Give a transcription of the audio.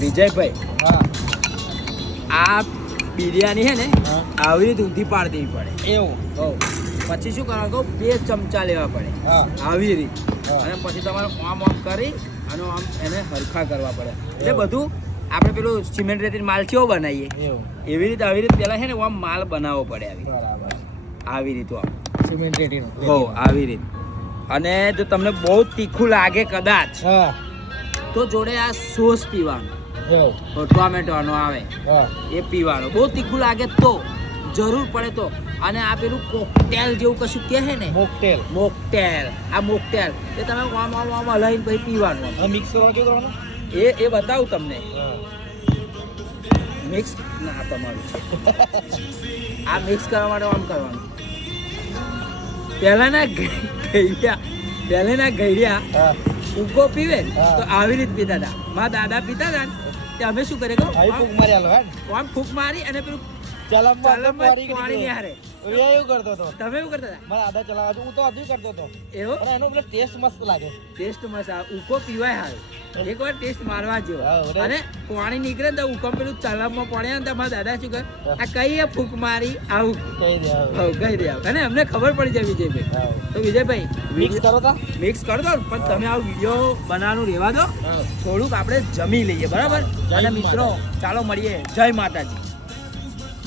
વિજયભાઈ હા આ બિરયાની છે ને આવી રીતે ઊંધી પાડ દેવી પડે એવું પછી શું કરવાનું કહું 2 ચમચા લેવા પડે હા આવી રીતે અને પછી તમારે આમ કરી અને આમ એને હરખા કરવા પડે એટલે બધું આપણે પેલું સિમેન્ટ રેતી માલ કેવો બનાવીએ એવું એવી રીતે પહેલાં છે ને આમ માલ બનાવવો પડે બરાબર આવી રીતે આમ સિમેન્ટ રેતીનો આવી રીતે અને જો તમને બહુ તીખું લાગે કદાચ હા તો જોડે આ સોસ પીવાનો એવું ટોમેટોનો આવે હા એ પીવાનો બહુ તીખું લાગે તો જરૂર પડે તો અને આ પેલું કોકટેલ જેવું કશું કહે છે ને મોકટેલ મોકટેલ આ મોકટેલ એ તમે આમ આમ આમ હલાવીને પછી પીવાનું આ મિક્સ કરવા કેવું કરવાનું એ બતાવું તમને મિક્સ ના તમારું આ મિક્સ કરવા માટે આમ કરવાનું પહેલાના ગઈડિયા હા ઉકો પીવે ને હા. તો આવી રીતે પીતા હતા મારા દાદા પીતા હતા ને તે અમે શું કરીએ આવી ફૂક મારી આલો હે આમ ફૂંક મારી અને પેલું ચલમમાં પાણી નહીં હારે એવું કરતો હતો તમે એવું કરતા હતા મારા આદા ચલાવવા હું તો હજુ કરતો હતો એવો અને એનો પેલો ટેસ્ટ મસ્ત લાગે ટેસ્ટ મસા ઉકો પીવાય હાલ એકવાર ટેસ્ટ મારવા જેવો હા, બરાબર. અને પાણી નીકળે ને તો ઉકો પેલું ચલાવમાં પડે ને તો મારા દાદા શું કરે આ કઈ ફૂંક મારી આવું કહી દે કહી દે અને અમને ખબર પડી જાય વિજયભાઈ તો વિજયભાઈ મિક્સ કરો તા મિક્સ કરી દો પણ તમે આ વિડીયો બનાવવાનું રહેવા દો થોડુંક આપણે જમી લઈએ બરાબર જય અને મિત્રો ચાલો મળીએ જય માતાજી